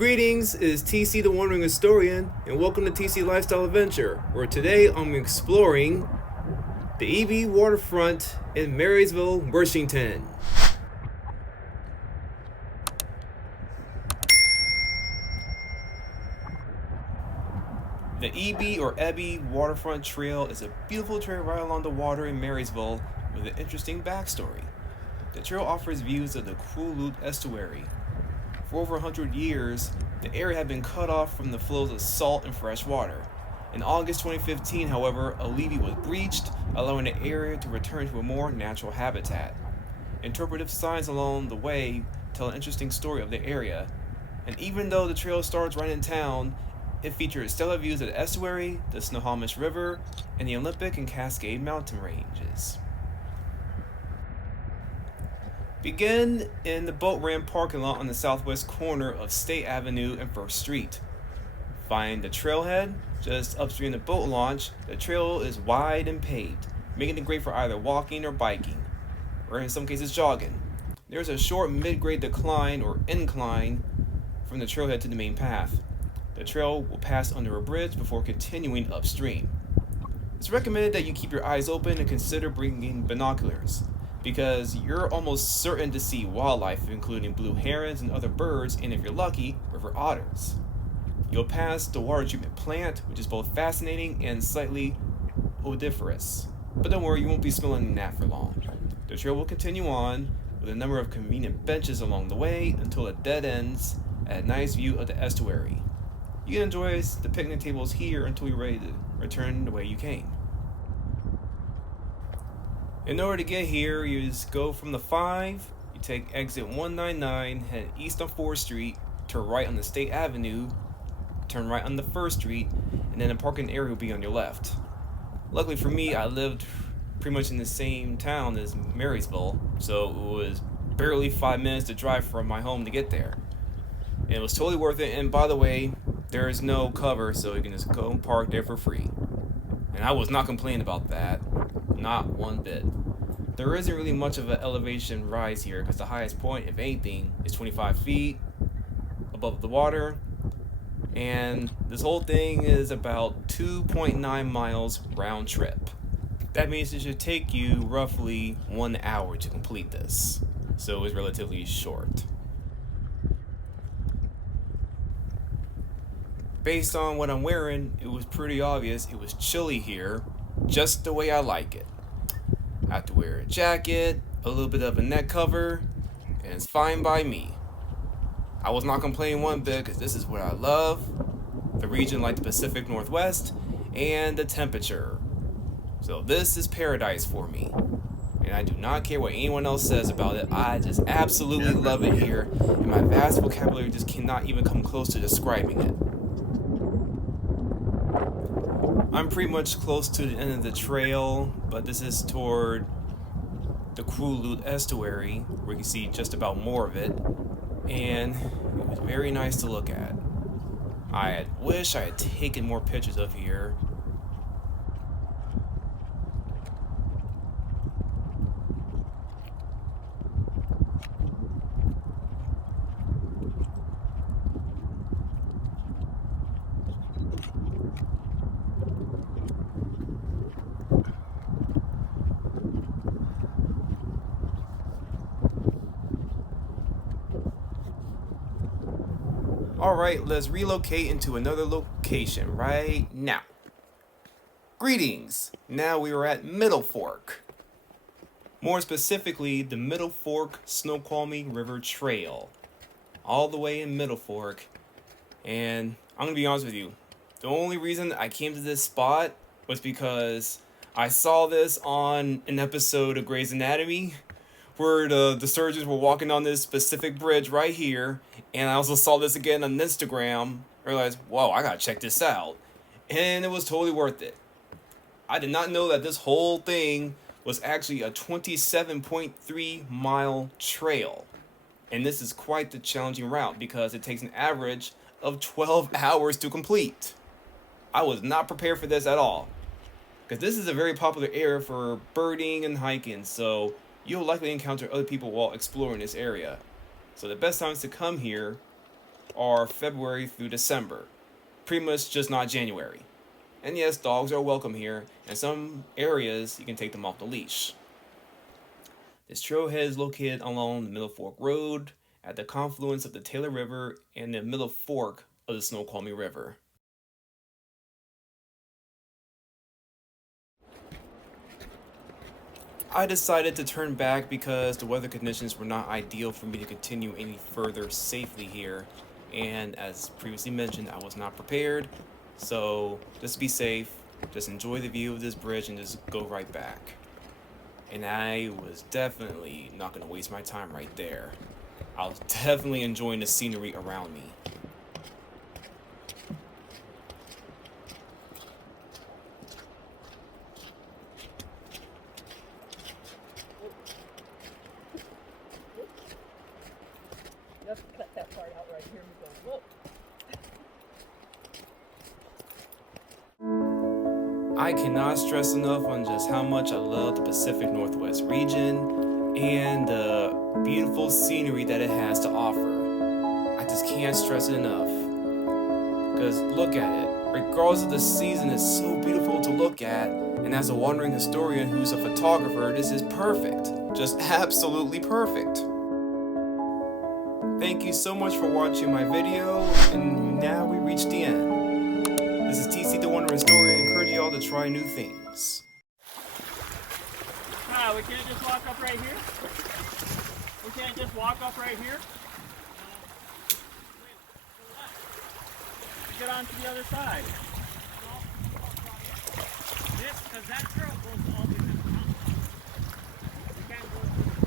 Greetings, is TC the Wandering Historian, and welcome to TC Lifestyle Adventure, where today I'm exploring the Ebey Waterfront in Marysville, Washington. The Ebey Waterfront Trail is a beautiful trail right along the water in Marysville with an interesting backstory. The trail offers views of the Mokolil'i estuary. For over 100 years, the area had been cut off from the flows of salt and fresh water. In August 2015, however, a levee was breached, allowing the area to return to a more natural habitat. Interpretive signs along the way tell an interesting story of the area, and even though the trail starts right in town, it features stellar views of the estuary, the Snohomish River, and the Olympic and Cascade mountain ranges. Begin in the boat ramp parking lot on the southwest corner of State Avenue and 1st Street. Find the trailhead just upstream the boat launch. The trail is wide and paved, making it great for either walking or biking, or in some cases jogging. There's a short mid-grade decline or incline from the trailhead to the main path. The trail will pass under a bridge before continuing upstream. It's recommended that you keep your eyes open and consider bringing binoculars, because you're almost certain to see wildlife, including blue herons and other birds, and if you're lucky, river otters. You'll pass the water treatment plant, which is both fascinating and slightly odoriferous. But don't worry, you won't be smelling that for long. The trail will continue on with a number of convenient benches along the way until it dead ends at a nice view of the estuary. You can enjoy the picnic tables here until you're ready to return the way you came. In order to get here, you just go from the 5, you take exit 199, head east on 4th Street, turn right on the State Avenue, turn right on the 1st Street, and then the parking area will be on your left. Luckily for me, I lived pretty much in the same town as Marysville, so it was barely 5 minutes to drive from my home to get there. And it was totally worth it, and by the way, there is no cover, so you can just go and park there for free. And I was not complaining about that. Not one bit. There isn't really much of an elevation rise here because the highest point, if anything, is 25 feet above the water. And this whole thing is about 2.9 miles round trip. That means it should take you roughly 1 hour to complete this. So it's relatively short. Based on what I'm wearing, it was pretty obvious it was chilly here, just the way I like it. I have to wear a jacket, a little bit of a neck cover, and it's fine by me. I was not complaining one bit because this is what I love, the region like the Pacific Northwest, and the temperature. So this is paradise for me, and I do not care what anyone else says about it. I just absolutely love it here, and my vast vocabulary just cannot even come close to describing it. I'm pretty much close to the end of the trail, but this is toward the Mokolil'i estuary, where you can see just about more of it, and it was very nice to look at. I wish I had taken more pictures of here. Alright, let's relocate into another location right now. Greetings! Now we are at Middle Fork. More specifically, the Middle Fork Snoqualmie River Trail. All the way in Middle Fork. And I'm going to be honest with you. The only reason I came to this spot was because I saw this on an episode of Grey's Anatomy, where the surgeons were walking on this specific bridge right here, and I also saw this again on Instagram. I realized, whoa, I gotta check this out. And it was totally worth it. I did not know that this whole thing was actually a 27.3 mile trail. And this is quite the challenging route because it takes an average of 12 hours to complete. I was not prepared for this at all, because this is a very popular area for birding and hiking, so you'll likely encounter other people while exploring this area. So the best times to come here are February through December, pretty much just not January. And yes, dogs are welcome here. In some areas, you can take them off the leash. This trailhead is located along the Middle Fork Road at the confluence of the Taylor River and the Middle Fork of the Snoqualmie River. I decided to turn back because the weather conditions were not ideal for me to continue any further safely here, and as previously mentioned, I was not prepared, so just be safe, just enjoy the view of this bridge and just go right back. And I was definitely not going to waste my time right there. I was definitely enjoying the scenery around me. Let's cut that part out right here. Whoa. I cannot stress enough on just how much I love the Pacific Northwest region and the beautiful scenery that it has to offer. I just can't stress it enough. Because look at it. Regardless of the season, it's so beautiful to look at. And as a wandering historian who's a photographer, this is perfect. Just absolutely perfect. Thank you so much for watching my video, and now we reach the end. This is TC the Wandering Historian, encouraging y'all to try new things. We can't just walk up right here? We can't just walk up right here? Get on to the other side. This, because that trail goes all the way to the top. We can't go to the top.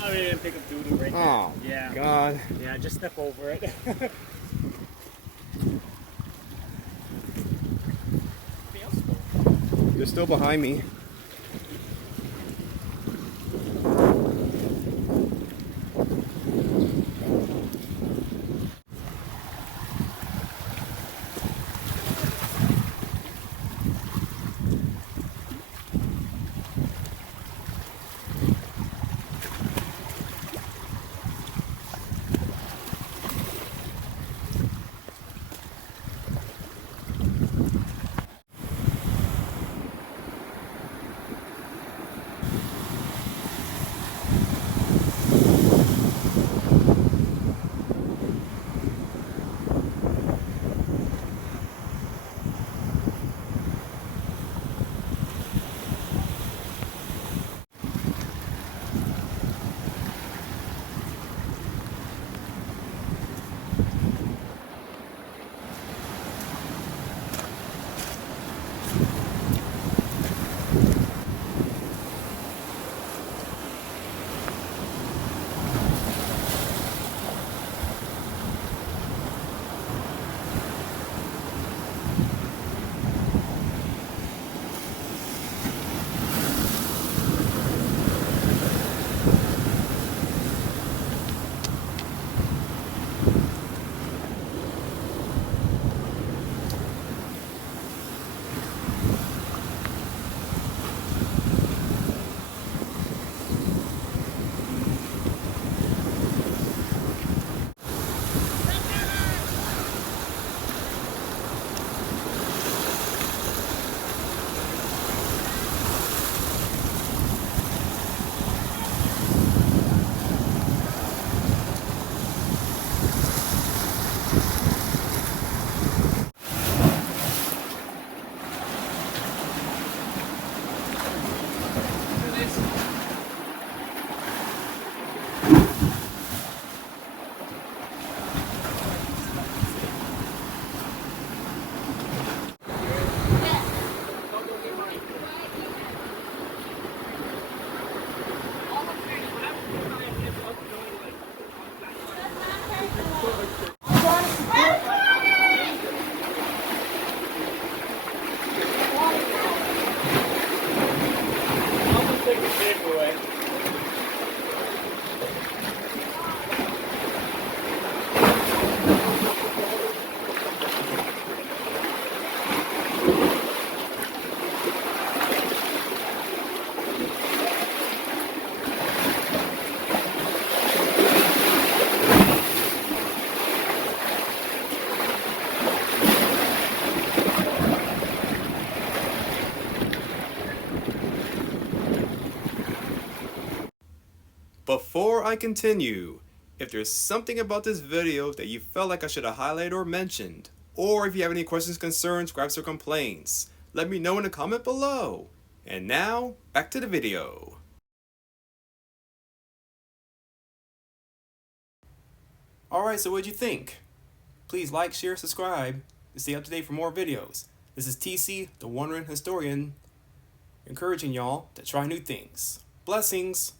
I didn't pick up doo-doo right there. Oh, yeah. God. Yeah, just step over it. They're still behind me. Before I continue, if there's something about this video that you felt like I should have highlighted or mentioned, or if you have any questions, concerns, gripes, or complaints, let me know in the comment below. And now, back to the video. Alright, so what'd you think? Please like, share, subscribe to stay up to date for more videos. This is TC, the Wandering Historian, encouraging y'all to try new things. Blessings!